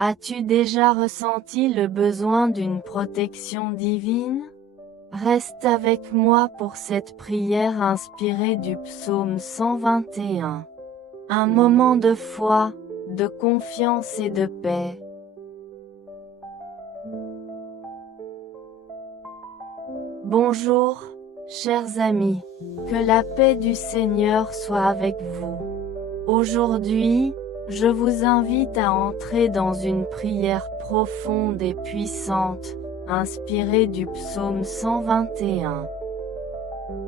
As-tu déjà ressenti le besoin d'une protection divine? Reste avec moi pour cette prière inspirée du psaume 121. Un moment de foi, de confiance et de paix. Bonjour, chers amis, que la paix du Seigneur soit avec vous. Aujourd'hui, je vous invite à entrer dans une prière profonde et puissante, inspirée du psaume 121.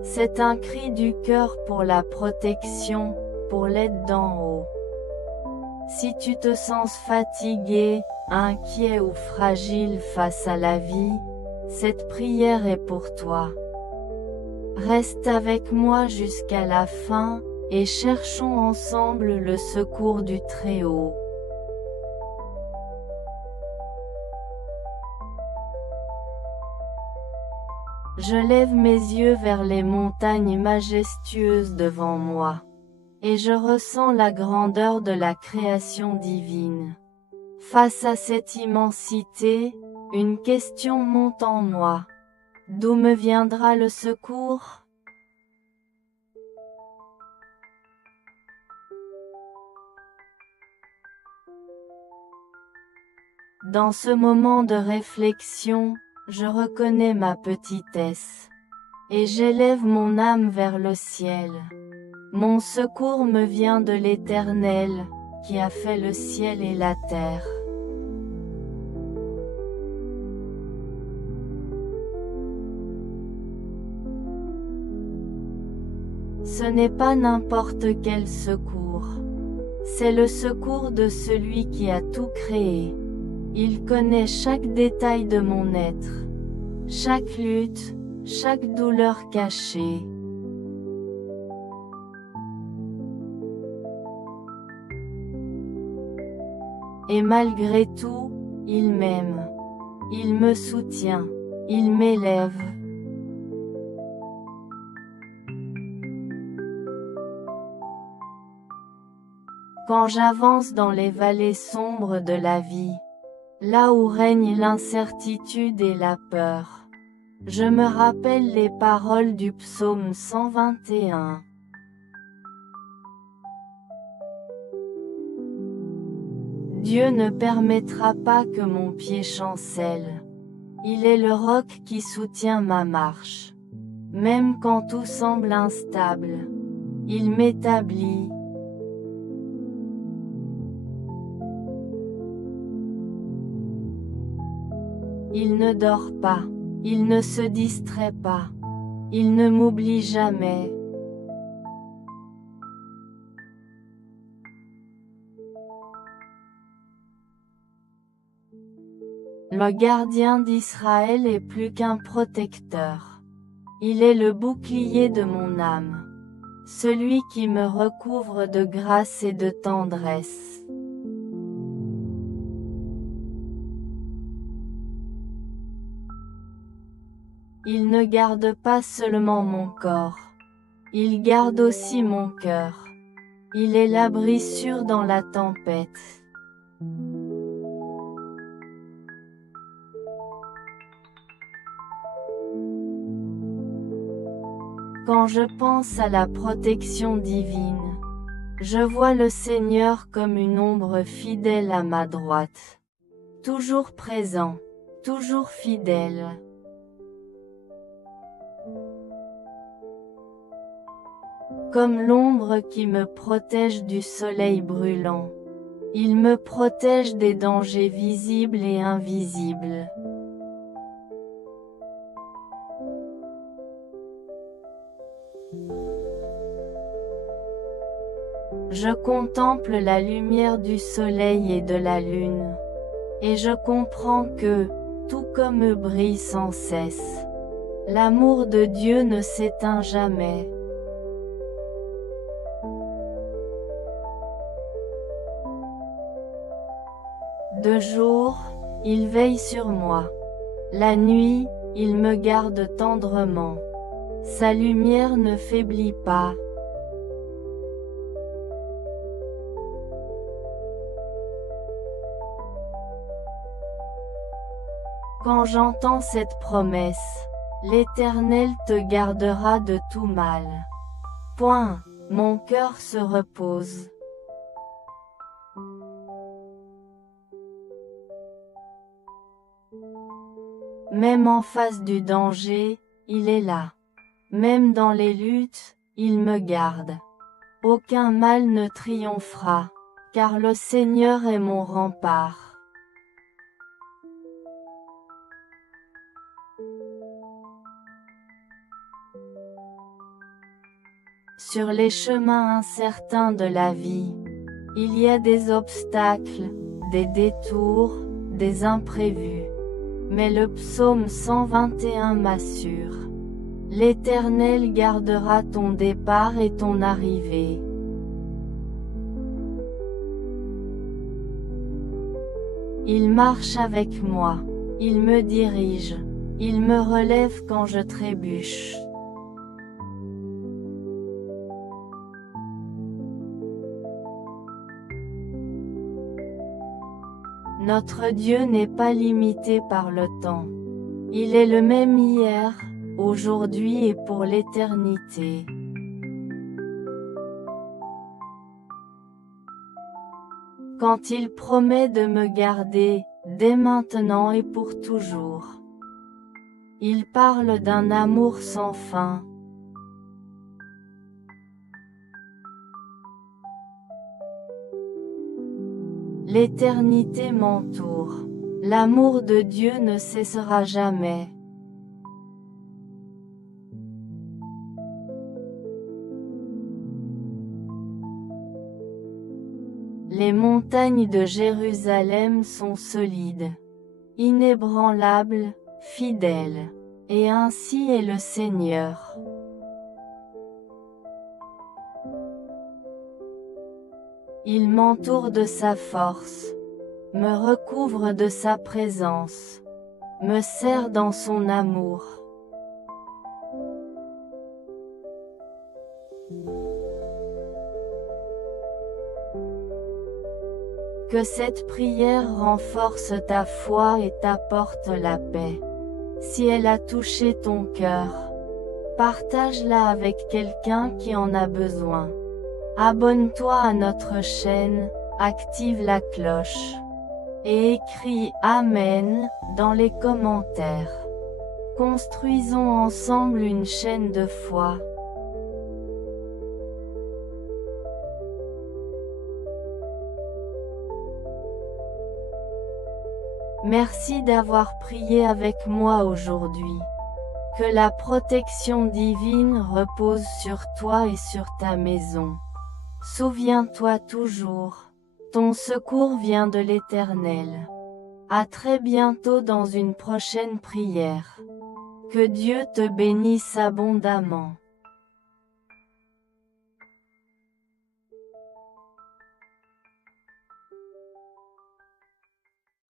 C'est un cri du cœur pour la protection, pour l'aide d'en haut. Si tu te sens fatigué, inquiet ou fragile face à la vie, cette prière est pour toi. Reste avec moi jusqu'à la fin, et cherchons ensemble le secours du Très-Haut. Je lève mes yeux vers les montagnes majestueuses devant moi, et je ressens la grandeur de la création divine. Face à cette immensité, une question monte en moi. D'où me viendra le secours? Dans ce moment de réflexion, je reconnais ma petitesse, et j'élève mon âme vers le ciel. Mon secours me vient de l'Éternel, qui a fait le ciel et la terre. Ce n'est pas n'importe quel secours. C'est le secours de celui qui a tout créé. Il connaît chaque détail de mon être, chaque lutte, chaque douleur cachée. Et malgré tout, il m'aime. Il me soutient. Il m'élève. Quand j'avance dans les vallées sombres de la vie, là où règne l'incertitude et la peur, je me rappelle les paroles du psaume 121. Dieu ne permettra pas que mon pied chancelle. Il est le roc qui soutient ma marche. Même quand tout semble instable, il m'établit. Il ne dort pas, il ne se distrait pas, il ne m'oublie jamais. Le gardien d'Israël est plus qu'un protecteur. Il est le bouclier de mon âme, celui qui me recouvre de grâce et de tendresse. Il ne garde pas seulement mon corps, il garde aussi mon cœur. Il est l'abri sûr dans la tempête. Quand je pense à la protection divine, je vois le Seigneur comme une ombre fidèle à ma droite. Toujours présent, toujours fidèle. Comme l'ombre qui me protège du soleil brûlant. Il me protège des dangers visibles et invisibles. Je contemple la lumière du soleil et de la lune, et je comprends que, tout comme eux brille sans cesse, l'amour de Dieu ne s'éteint jamais. De jour, il veille sur moi. La nuit, il me garde tendrement. Sa lumière ne faiblit pas. Quand j'entends cette promesse, l'Éternel te gardera de tout mal. Point. Mon cœur se repose. Même en face du danger, il est là. Même dans les luttes, il me garde. Aucun mal ne triomphera, car le Seigneur est mon rempart. Sur les chemins incertains de la vie, il y a des obstacles, des détours, des imprévus. Mais le psaume 121 m'assure: l'Éternel gardera ton départ et ton arrivée. Il marche avec moi, il me dirige, il me relève quand je trébuche. Notre Dieu n'est pas limité par le temps. Il est le même hier, aujourd'hui et pour l'éternité. Quand il promet de me garder, dès maintenant et pour toujours. Il parle d'un amour sans fin. L'éternité m'entoure. L'amour de Dieu ne cessera jamais. Les montagnes de Jérusalem sont solides, inébranlables, fidèles. Et ainsi est le Seigneur. Il m'entoure de sa force, me recouvre de sa présence, me serre dans son amour. Que cette prière renforce ta foi et t'apporte la paix. Si elle a touché ton cœur, partage-la avec quelqu'un qui en a besoin. Abonne-toi à notre chaîne, active la cloche, et écris Amen dans les commentaires. Construisons ensemble une chaîne de foi. Merci d'avoir prié avec moi aujourd'hui. Que la protection divine repose sur toi et sur ta maison. Souviens-toi toujours, ton secours vient de l'Éternel. À très bientôt dans une prochaine prière. Que Dieu te bénisse abondamment.